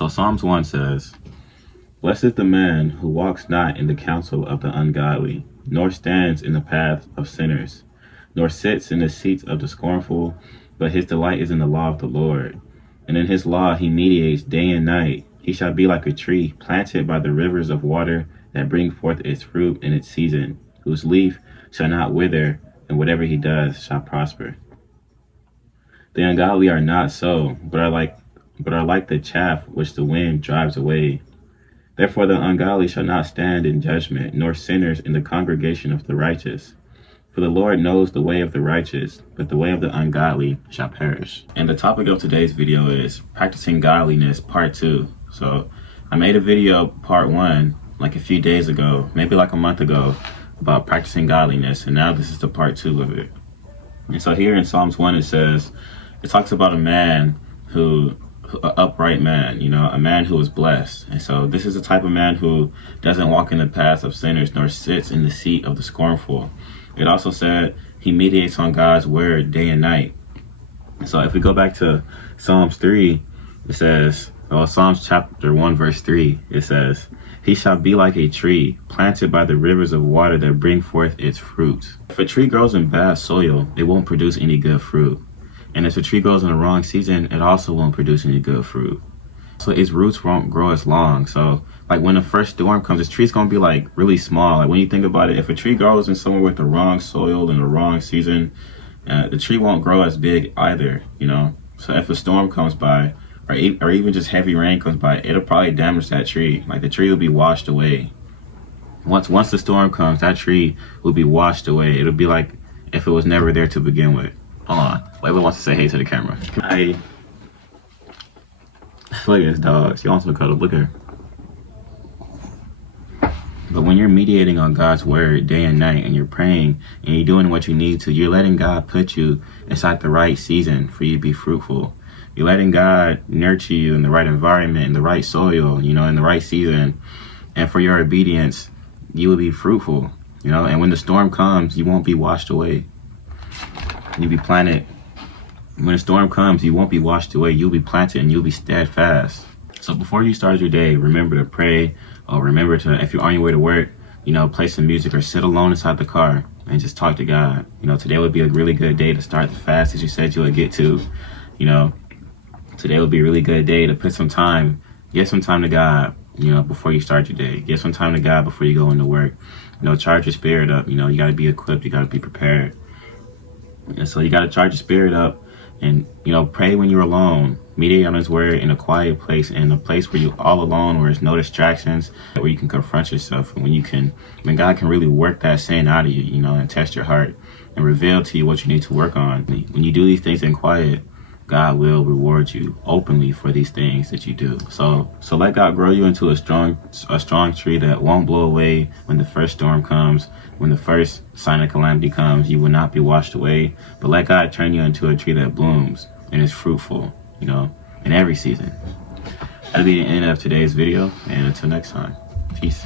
So Psalms 1 says, "Blessed is the man who walks not in the counsel of the ungodly, nor stands in the path of sinners, nor sits in the seats of the scornful, but his delight is in the law of the Lord. And in his law he meditates day and night. He shall be like a tree planted by the rivers of water that bring forth its fruit in its season, whose leaf shall not wither, and whatever he does shall prosper. The ungodly are not so, but are like the chaff which the wind drives away. Therefore the ungodly shall not stand in judgment, nor sinners in the congregation of the righteous. For the Lord knows the way of the righteous, but the way of the ungodly shall perish." And the topic of today's video is Practicing Godliness Part 2. So I made a video Part 1 like a few days ago, maybe like a month ago, about practicing godliness, and now this is the Part 2 of it. And so here in Psalms 1 it talks about a man an upright man, a man who is blessed. And so this is the type of man who doesn't walk in the path of sinners, nor sits in the seat of the scornful. It also said he meditates on God's word day and night. So if we go back to Psalms 3, it says, Psalms chapter 1, verse 3, it says, "He shall be like a tree planted by the rivers of water that bring forth its fruit." If a tree grows in bad soil, it won't produce any good fruit. And if a tree grows in the wrong season, it also won't produce any good fruit. So its roots won't grow as long. So like when the first storm comes, this tree's gonna be like really small. Like when you think about it, if a tree grows in somewhere with the wrong soil and the wrong season, the tree won't grow as big either, So if a storm comes by, or even just heavy rain comes by, it'll probably damage that tree. Like the tree will be washed away. Once the storm comes, that tree will be washed away. It'll be like if it was never there to begin with. Hold on, Layla wants to say hey to the camera. Hi. Look at this dog. She wants to cuddle. Look at her. But when you're meditating on God's word day and night, and you're praying, and you're doing what you need to, you're letting God put you inside the right season for you to be fruitful. You're letting God nurture you in the right environment, in the right soil, in the right season. And for your obedience, you will be fruitful, And when the storm comes, you won't be washed away. You'll be planted. When a storm comes, you won't be washed away. You'll be planted and you'll be steadfast. So before you start your day, remember to pray, or remember to, if you're on your way to work, play some music or sit alone inside the car and just talk to God. Today would be a really good day to start the fast that you said you would get to. Today would be a really good day to give some time to God, before you start your day. Give some time to God before you go into work. Charge your spirit up. You got to be equipped. You got to be prepared. And so you got to charge your spirit up and, pray when you're alone. Meditate on his word in a quiet place, in a place where you're all alone, where there's no distractions, where you can confront yourself, and when God can really work that sin out of you, and test your heart and reveal to you what you need to work on. When you do these things in quiet, God will reward you openly for these things that you do. So let God grow you into a strong tree that won't blow away when the first storm comes, when the first sign of calamity comes. You will not be washed away, but let God turn you into a tree that blooms and is fruitful, in every season. That'll be the end of today's video, and until next time, peace.